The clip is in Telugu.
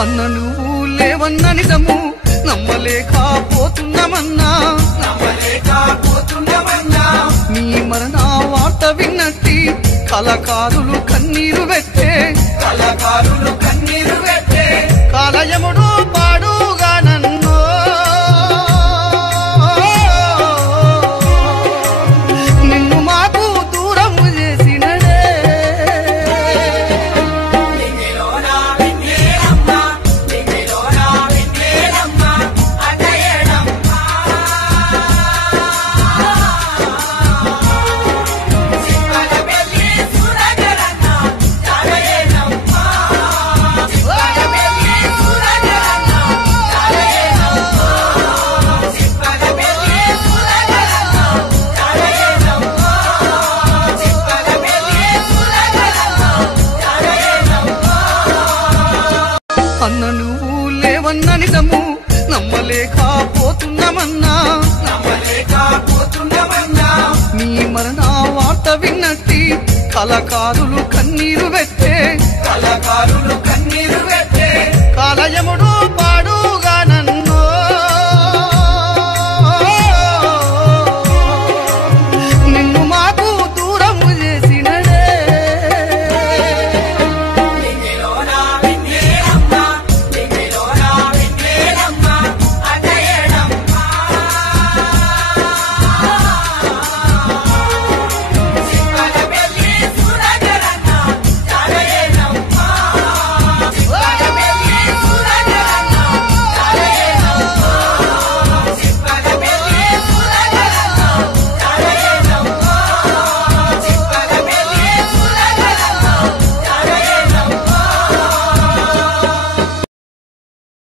అన్న నువ్వు లేవన్న నిజము నమ్మలేకపోతున్నామన్నా నీ మరణ వార్త విన్నట్టి కళాకారులు కన్నీరు పెట్టే కాలయముడు పాడుగా నన్ను నిన్ను మాకు దూరము చేసినడే అన్న నువ్వు లేవన్న నిజము నమ్మలేకపోతున్నామన్నా నీ మరణ వార్త విన్నట్టి కళాకారులు కన్నీరు పెట్టే కాలయముడు